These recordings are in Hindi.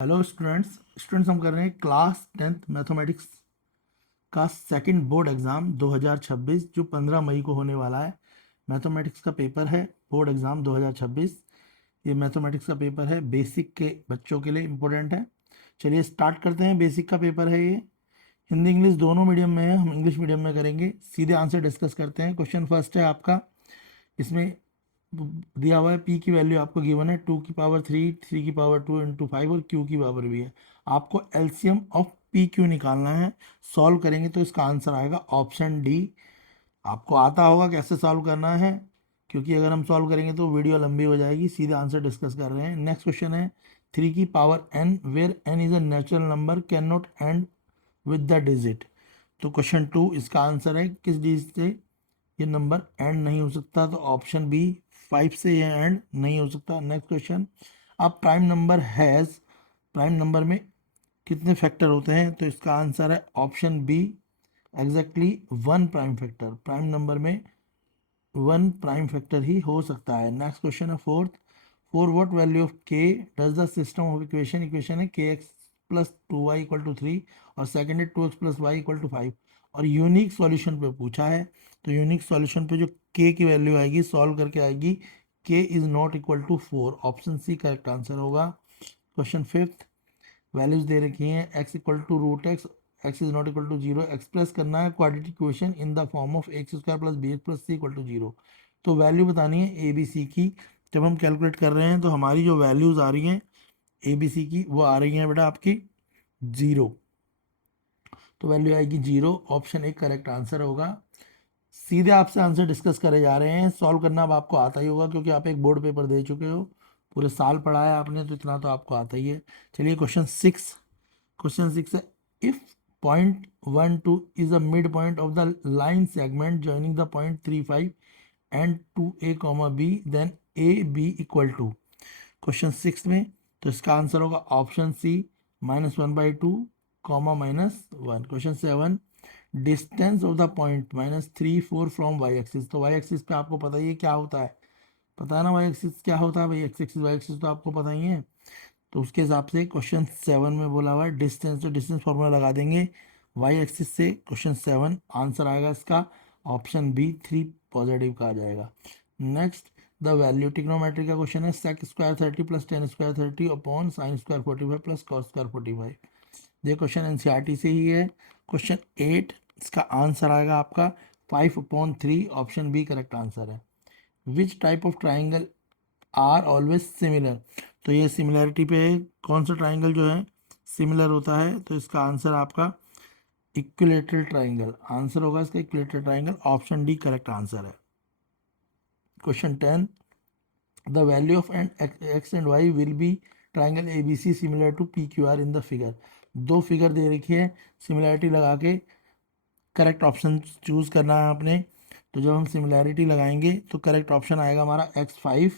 हेलो स्टूडेंट्स हम कर रहे हैं क्लास 10th मैथमेटिक्स का सेकंड बोर्ड एग्ज़ाम 2026 जो 15 मई को होने वाला है। मैथमेटिक्स का पेपर है बोर्ड एग्ज़ाम 2026। ये मैथमेटिक्स का पेपर है, बेसिक के बच्चों के लिए इम्पोर्टेंट है। चलिए स्टार्ट करते हैं। बेसिक का पेपर है ये, हिंदी इंग्लिश दोनों मीडियम में है, हम इंग्लिश मीडियम में करेंगे। सीधे आंसर डिस्कस करते हैं। क्वेश्चन फर्स्ट है आपका, इसमें दिया हुआ है पी की वैल्यू आपको गिवन है 2 की पावर 3, 3 की पावर 2 × 5 और क्यू की पावर भी है। आपको एलसीएम ऑफ पी क्यू निकालना है। सॉल्व करेंगे तो इसका आंसर आएगा ऑप्शन डी। आपको आता होगा कैसे सॉल्व करना है, क्योंकि अगर हम सॉल्व करेंगे तो वीडियो लंबी हो जाएगी। सीधे आंसर डिस्कस कर रहे हैं। नेक्स्ट क्वेश्चन है 3 की power n where n is a natural number can not end with the digit. तो क्वेश्चन 2 इसका आंसर है किस डिजिट से ये नंबर एंड नहीं हो सकता, तो ऑप्शन बी 5 से ये एंड नहीं हो सकता। नेक्स्ट क्वेश्चन, अब prime number has, prime number में कितने फैक्टर होते हैं, तो इसका आंसर है option B exactly 1 prime factor. Prime number में 1 प्राइम फैक्टर ही हो सकता है। नेक्स्ट क्वेश्चन है fourth, for what value of k does the system of equation, equation है के x plus 2y equal to 3 और सेकेंड है 2x plus Y equal to 5 और यूनिक सॉल्यूशन पे पूछा है। तो यूनिक सॉल्यूशन पे जो के की वैल्यू आएगी सॉल्व करके आएगी के is not equal to 4। Option C correct answer होगा। क्वेश्चन फिफ्थ, वैल्यूज दे रखी हैं x equal to root x, x is not equal to 0, express करना है quadratic equation in the form of x square plus b x plus c equal to 0। तो वैल्यू बतानी है ए बी सी की। जब हम कैलकुलेट कर रहे हैं तो हमारी जो वैल्यूज आ रही हैं ए बी सी की वो आ रही हैं बेटा आपकी 0, तो वैल्यू आएगी 0। ऑप्शन एक करेक्ट आंसर होगा। सीधे आपसे आंसर डिस्कस करे जा रहे हैं। सॉल्व करना अब आपको आता ही होगा क्योंकि आप एक बोर्ड पेपर दे चुके हो, पूरे साल पढ़ा है आपने, तो इतना तो आपको आता ही है। चलिए क्वेश्चन 6, क्वेश्चन 6 है if point 1 2 is a mid point of the line segment joining the point 3 5 and 2a comma b then a b equal to. Question 6 में तो इसका आंसर होगा option C -1/2 comma -1। Question 7, distance of the point -3 4 from y axis. तो वाई एक्सिस पे आपको पता ही है क्या होता है, पता है ना वाई एक्सिस क्या होता है भाई, एक्स एक्सिस वाई एक्सिस तो आपको पता ही है। तो उसके हिसाब से क्वेश्चन 7 में बोला हुआ है डिस्टेंस, तो डिस्टेंस फॉर्मूला लगा देंगे वाई एक्सिस से। क्वेश्चन 7 आंसर आएगा इसका ऑप्शन बी 3 पॉजिटिव का आ जाएगा। नेक्स्ट, द वैल्यू ट्रिग्नोमेट्री का क्वेश्चन है sec square 30 plus tan square 30 upon sine square 45 plus cos square 45। ये क्वेश्चन एनसीईआरटी से ही है। क्वेश्चन 8 इसका आंसर आएगा आपका 5/3, ऑप्शन बी करेक्ट आंसर है। Which type of triangle are always similar, तो ये सिमिलैरिटी पे कौन सा ट्राइंगल जो है सिमिलर होता है, तो इसका आंसर आपका इक्विलेटरल ट्राइंगल आंसर होगा इसका, equilateral triangle. Option D correct answer है। Question 10, the value of and x and y will be triangle A B C similar to P Q R in the figure. दो फिगर दे रखी है, सिमिलैरिटी लगा के करेक्ट ऑप्शन चूज करना है आपने। तो जब हम सिमिलैरिटी लगाएंगे तो करेक्ट ऑप्शन आएगा हमारा x5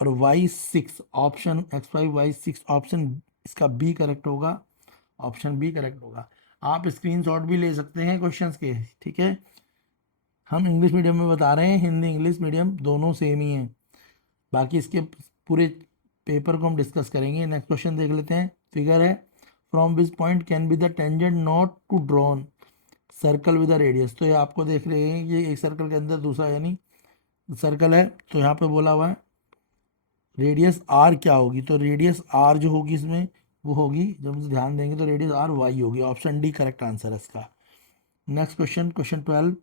और y6। Option x5 y6 option इसका बी करेक्ट होगा, ऑप्शन बी करेक्ट होगा। आप स्क्रीनशॉट भी ले सकते हैं क्वेश्चंस के, ठीक है। हम इंग्लिश मीडियम में बता रहे हैं, हिंदी इंग्लिश मीडियम दोनों सेम ही हैं। बाकी इसके पूरे पेपर को हम डिस्कस करेंगे। नेक्स्ट क्वेश्चन देख लेते हैं। फिगर है from which point can be the tangent not to drawn circle with a radius. तो ये आपको देख रहे हैं ये एक सर्कल के अंदर दूसरा यानी सर्कल है, तो यहाँ पे बोला हुआ है रेडियस आर क्या होगी, तो रेडियस आर जो होगी इसमें वो होगी, जब हम ध्यान देंगे तो रेडियस आर वाई होगी। ऑप्शन डी करेक्ट आंसर है इसका। नेक्स्ट क्वेश्चन, क्वेश्चन 12,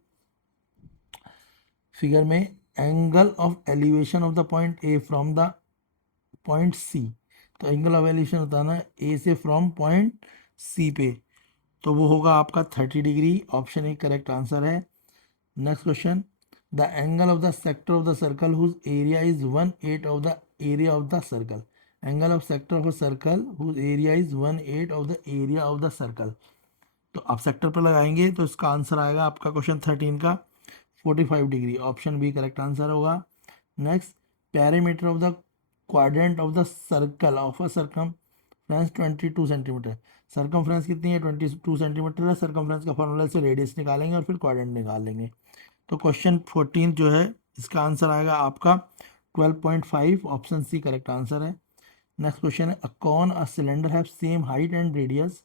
फिगर में angle of elevation of the point A from the point C. तो एंगल ऑफ एलिवेशन होता है ना ए से फ्रॉम पॉइंट सी पे, तो वो होगा आपका 30 degree. Option A correct answer है। Next question, the angle of the sector of the circle whose area is 1/8 of the area of the circle. Angle of sector of a circle whose area is 1/8 of the area of the circle. तो आप सेक्टर पर लगाएंगे तो इसका आंसर आएगा आपका क्वेश्चन 13 का 45 degree. Option B correct answer होगा। Next, perimeter of the quadrant of the circle of a circumference 22 centimetre. Circumference कितनी है 22 सेंटीमीटर है। सर्कमफ्रेंस का फॉर्मूला से रेडियस निकालेंगे और फिर क्वाड्रेंट निकाल लेंगे। तो क्वेश्चन 14 जो है इसका आंसर आएगा आपका 12.5, ऑप्शन सी करेक्ट आंसर है। नेक्स्ट क्वेश्चन है, a cone a cylinder have same height and radius,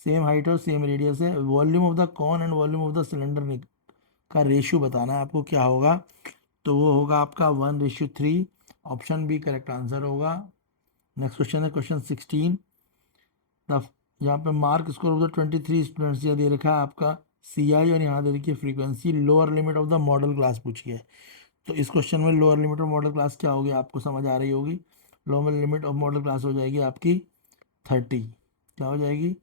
same height और सेम रेडियस है, volume of the cone and volume of the cylinder का रेशियो बताना है आपको, क्या होगा? तो वो होगा आपका 1:3। ऑप्शन बी करेक्ट आंसर होगा। नेक्स्ट क्वेश्चन है क्वेश्चन 16। द यहाँ पे mark score of the 23 students ये दे रखा है आपका सी आई, और यहाँ दे रखी है frequency. Lower limit of the model class पूछी है, तो इस क्वेश्चन में lower limit of model class क्या होगी आपको समझ आ रही होगी। Lower limit of model class हो जाएगी आपकी 30। क्या हो जाएगी?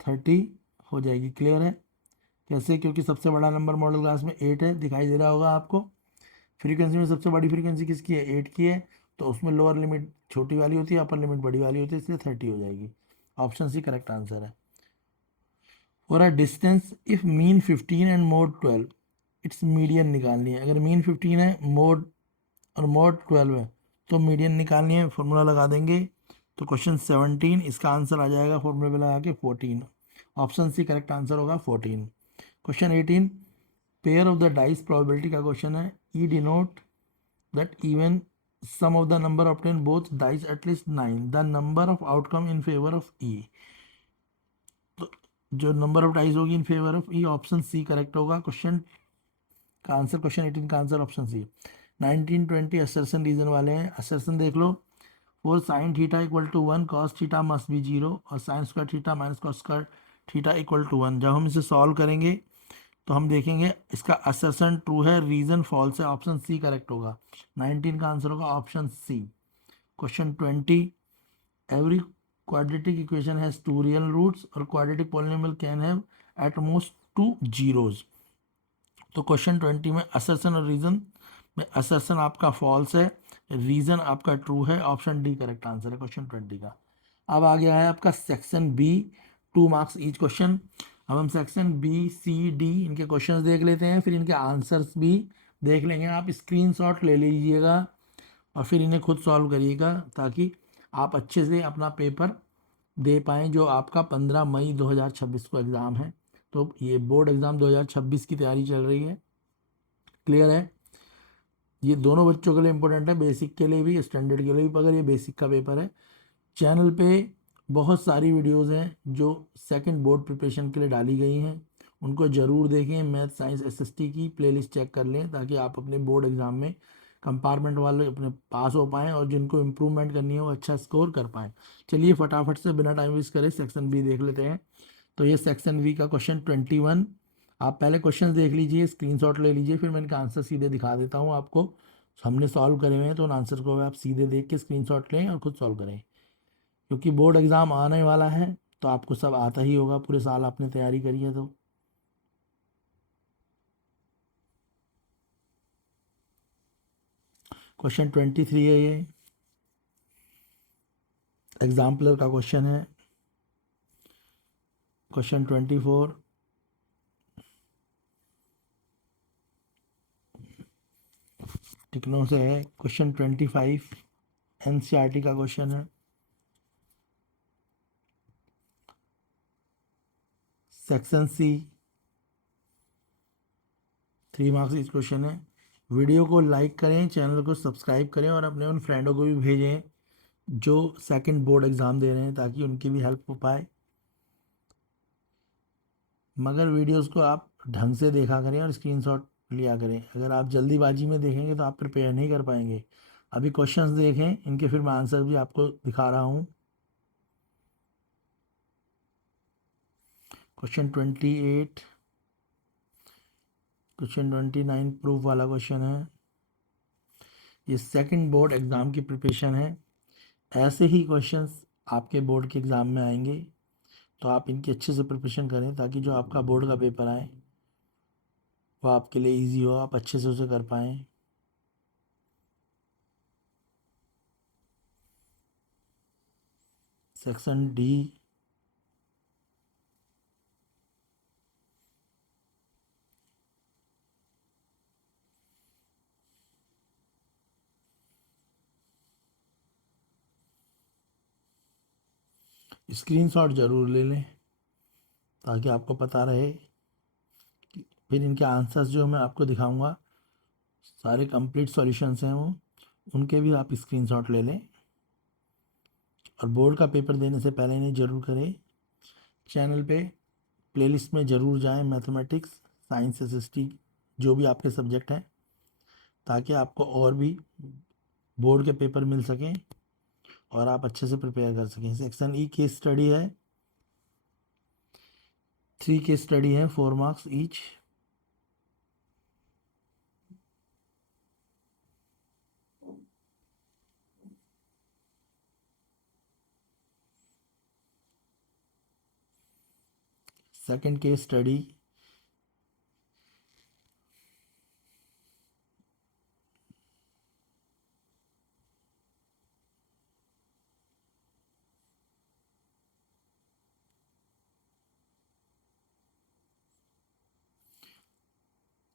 30 हो जाएगी। क्लियर है? कैसे? क्योंकि सबसे बड़ा नंबर मॉडल क्लास में 8 है, दिखाई दे रहा होगा आपको। फ्रीक्वेंसी में सबसे बड़ी फ्रीक्वेंसी किसकी है? 8 की है, तो उसमें लोअर लिमिट छोटी वाली होती है, अपर लिमिट बड़ी वाली होती है, इसलिए 30 हो जाएगी। ऑप्शन सी करेक्ट आंसर है। For a distance if mean 15 and mode 12, it's median निकालनी है। अगर मीन 15 है मोड और मोड 12 है तो मीडियन निकालनी है, फॉर्मूला लगा देंगे। तो क्वेश्चन 17 इसका आंसर आ जाएगा फॉर्मूला में लगा के 14। ऑप्शन सी करेक्ट आंसर होगा 14। Question 18, pair of the dice probability का क्वेश्चन है। E denote that even sum of the number obtain both dice at least 9, the number of outcome in favour of E. तो जो नंबर ऑफ डाइस होगी in favour of E, option C correct होगा। क्वेश्चन का आंसर, क्वेश्चन 18 का answer option C. 1920 assertion reason वाले हैं। असर्सन देख लो, four sine theta equal to 1 cos theta must be 0 और sine square theta minus cos square theta equal to 1। जब हम इसे सॉल्व करेंगे तो हम देखेंगे इसका असर्सन ट्रू है, रीजन फॉल्स है। ऑप्शन सी करेक्ट होगा। 19 का आंसर होगा option C. Question 20, every quadratic equation has two real roots और quadratic polynomial can have at most two zeros. तो क्वेश्चन 20 में असर्सन और रीजन में असर्सन आपका फॉल्स है, रीजन आपका ट्रू है। ऑप्शन डी करेक्ट आंसर है क्वेश्चन 20 का। अब आ गया है आपका section B, 2 marks each question. अब हम सेक्शन बी सी डी इनके क्वेश्चंस देख लेते हैं, फिर इनके आंसर्स भी देख लेंगे। आप स्क्रीनशॉट ले लीजिएगा और फिर इन्हें खुद सॉल्व करिएगा, ताकि आप अच्छे से अपना पेपर दे पाएँ जो आपका 15 मई 2026 को एग्ज़ाम है। तो ये बोर्ड एग्ज़ाम 2026 की तैयारी चल रही है। क्लियर है? ये दोनों बच्चों के लिए इंपॉर्टेंट है, बेसिक के लिए भी स्टैंडर्ड के लिए भी। अगर ये बेसिक का पेपर है, चैनल पे बहुत सारी वीडियोस हैं जो सेकंड बोर्ड प्रिपरेशन के लिए डाली गई हैं, उनको ज़रूर देखें। मैथ साइंस एसएसटी की प्लेलिस्ट चेक कर लें, ताकि आप अपने बोर्ड एग्ज़ाम में कंपार्टमेंट वाले अपने पास हो पाएँ और जिनको इम्प्रूवमेंट करनी है वो अच्छा स्कोर कर पाएँ। चलिए फटाफट से बिना टाइम वेस्ट करे सेक्शन बी देख लेते हैं। तो ये सेक्शन बी का क्वेश्चन 21। आप पहले क्वेश्चन देख लीजिए, स्क्रीनशॉट ले लीजिए, फिर मैं इनका आंसर सीधे दिखा देता हूँ आपको। हमने सॉल्व करे हुए हैं तो उन आंसर को आप सीधे देख के स्क्रीनशॉट लें और खुद सॉल्व करें, क्योंकि बोर्ड एग्ज़ाम आने वाला है तो आपको सब आता ही होगा, पूरे साल आपने तैयारी करी है। तो क्वेश्चन 23 है, ये एग्जाम्पलर का क्वेश्चन है। क्वेश्चन 24 टिकनों से है। क्वेश्चन 25 एनसीईआरटी का क्वेश्चन है। सेक्शन सी 3 मार्क्स इस क्वेश्चन है। वीडियो को लाइक करें, चैनल को सब्सक्राइब करें और अपने उन फ्रेंडों को भी भेजें जो सेकंड बोर्ड एग्ज़ाम दे रहे हैं, ताकि उनकी भी हेल्प हो पाए। मगर वीडियोस को आप ढंग से देखा करें और स्क्रीनशॉट लिया करें। अगर आप जल्दीबाजी में देखेंगे तो आप प्रिपेयर नहीं कर पाएंगे। अभी क्वेश्चंस देखें, इनके फिर मैं आंसर भी आपको दिखा रहा हूँ। क्वेश्चन 28, क्वेश्चन 29 प्रूफ वाला क्वेश्चन है। ये सेकंड बोर्ड एग्ज़ाम की प्रिपरेशन है। ऐसे ही क्वेश्चंस आपके बोर्ड के एग्ज़ाम में आएंगे, तो आप इनकी अच्छे से प्रिपरेशन करें, ताकि जो आपका बोर्ड का पेपर आए वो आपके लिए ईजी हो, आप अच्छे से उसे कर पाएँ। सेक्शन डी, स्क्रीनशॉट ज़रूर ले लें ताकि आपको पता रहे। फिर इनके आंसर्स जो मैं आपको दिखाऊंगा, सारे कंप्लीट सॉल्यूशंस हैं वो, उनके भी आप स्क्रीनशॉट ले लें। और बोर्ड का पेपर देने से पहले इन्हें ज़रूर करें। चैनल पे प्लेलिस्ट में ज़रूर जाएं, मैथमेटिक्स, साइंस, एसएसटी, जो भी आपके सब्जेक्ट हैं, ताकि आपको और भी बोर्ड के पेपर मिल सकें और आप अच्छे से प्रिपेयर कर सकें। सेक्शन ई केस स्टडी है, 3 केस स्टडी है, 4 marks each. Second case study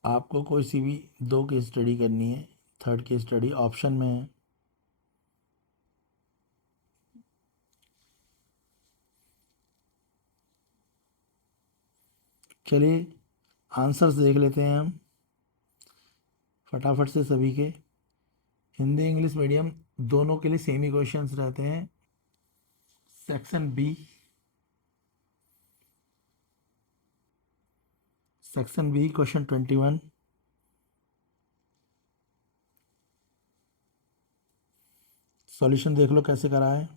आपको कोई सी भी 2 केस स्टडी करनी है। थर्ड केस स्टडी ऑप्शन में है। चलिए आंसर्स देख लेते हैं हम फटाफट से सभी के। हिंदी इंग्लिश मीडियम दोनों के लिए सेम ही क्वेश्चंस रहते हैं। Section B, question 21। सॉल्यूशन देख लो कैसे करा है।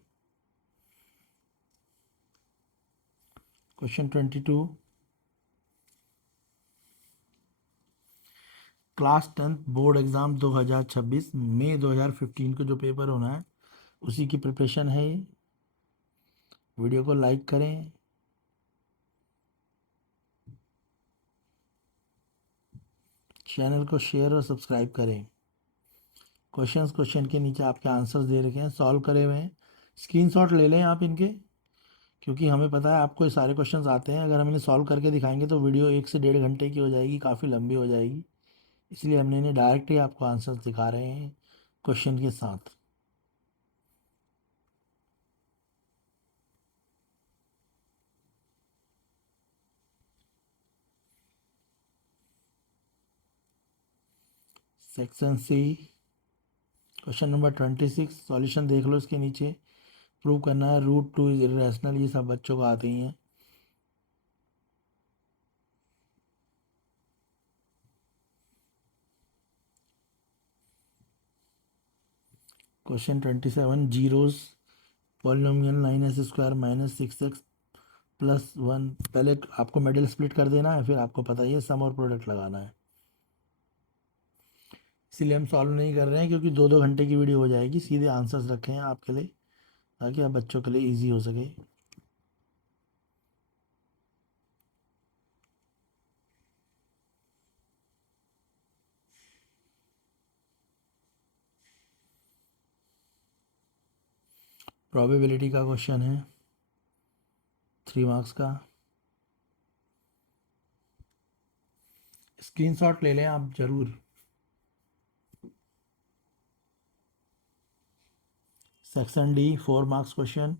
क्वेश्चन 22, क्लास 10 बोर्ड एग्ज़ाम 2026 मई 2015 को जो पेपर होना है उसी की प्रिपरेशन है ये। वीडियो को लाइक करें, चैनल को शेयर और सब्सक्राइब करें। क्वेश्चन के नीचे आपके आंसर्स दे रखे हैं, सॉल्व करे हुए हैं। स्क्रीनशॉट ले लें आप इनके, क्योंकि हमें पता है आपको ये सारे क्वेश्चंस आते हैं। अगर हम इन्हें सॉल्व करके दिखाएंगे तो वीडियो 1 से 1.5 घंटे की हो जाएगी, काफ़ी लंबी हो जाएगी। इसलिए हमने इन्हें डायरेक्ट ही आपको आंसर्स दिखा रहे हैं क्वेश्चन के साथ। Section C, question number 26। Solution देख लो इसके नीचे। प्रूव करना है √2 इज इरेशनल, ये सब बच्चों को आते ही हैं। Question 27, zeros polynomial 9s² minus 6x plus 1। पहले आपको मिडिल स्प्लिट कर देना है, फिर आपको पता ही है सम और प्रोडक्ट लगाना है। इसीलिए हम सॉल्व नहीं कर रहे हैं, क्योंकि 2-2 घंटे की वीडियो हो जाएगी। सीधे आंसर्स रखे हैं आपके लिए, ताकि आप बच्चों के लिए ईजी हो सके। प्रोबेबिलिटी का क्वेश्चन है, 3 मार्क्स का। स्क्रीनशॉट ले लें आप ज़रूर। Section D, 4 marks question.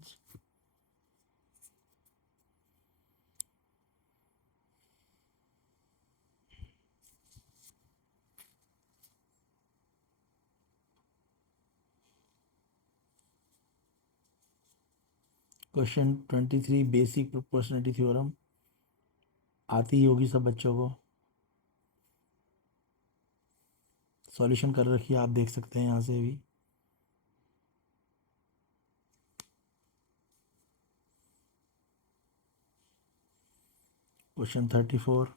Question 23, basic proportionality theorem आती ही होगी सब बच्चों को। सॉल्यूशन कर रखिए, आप देख सकते हैं यहाँ से भी। क्वेश्चन 34,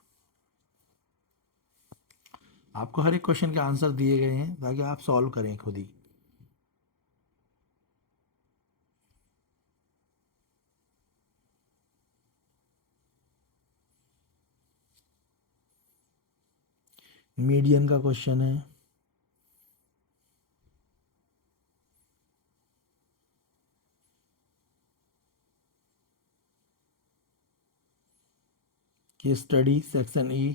आपको हर एक क्वेश्चन के आंसर दिए गए हैं ताकि आप सॉल्व करें खुद ही। मीडियन का क्वेश्चन है। Case study section E,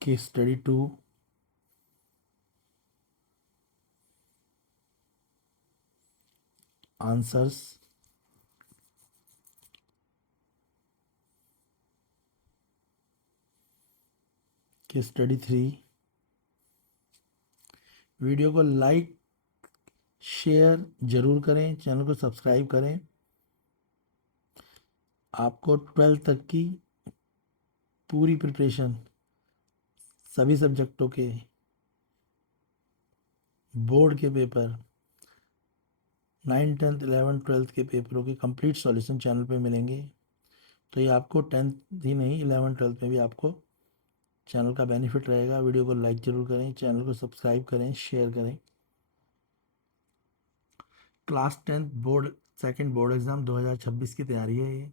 case study 2, answers के स्टडी 3। वीडियो को लाइक शेयर जरूर करें, चैनल को सब्सक्राइब करें। आपको 12th तक की पूरी प्रिपरेशन सभी सब्जेक्टों के बोर्ड के पेपर 9, 10th, 11th, 12th के पेपरों के कंप्लीट सॉल्यूशन चैनल पे मिलेंगे। तो ये आपको 10th ही नहीं 11th 12th में भी आपको चैनल का बेनिफिट रहेगा। वीडियो को लाइक जरूर करें, चैनल को सब्सक्राइब करें, शेयर करें। Class 10th board second board exam 2026 की तैयारी है ये।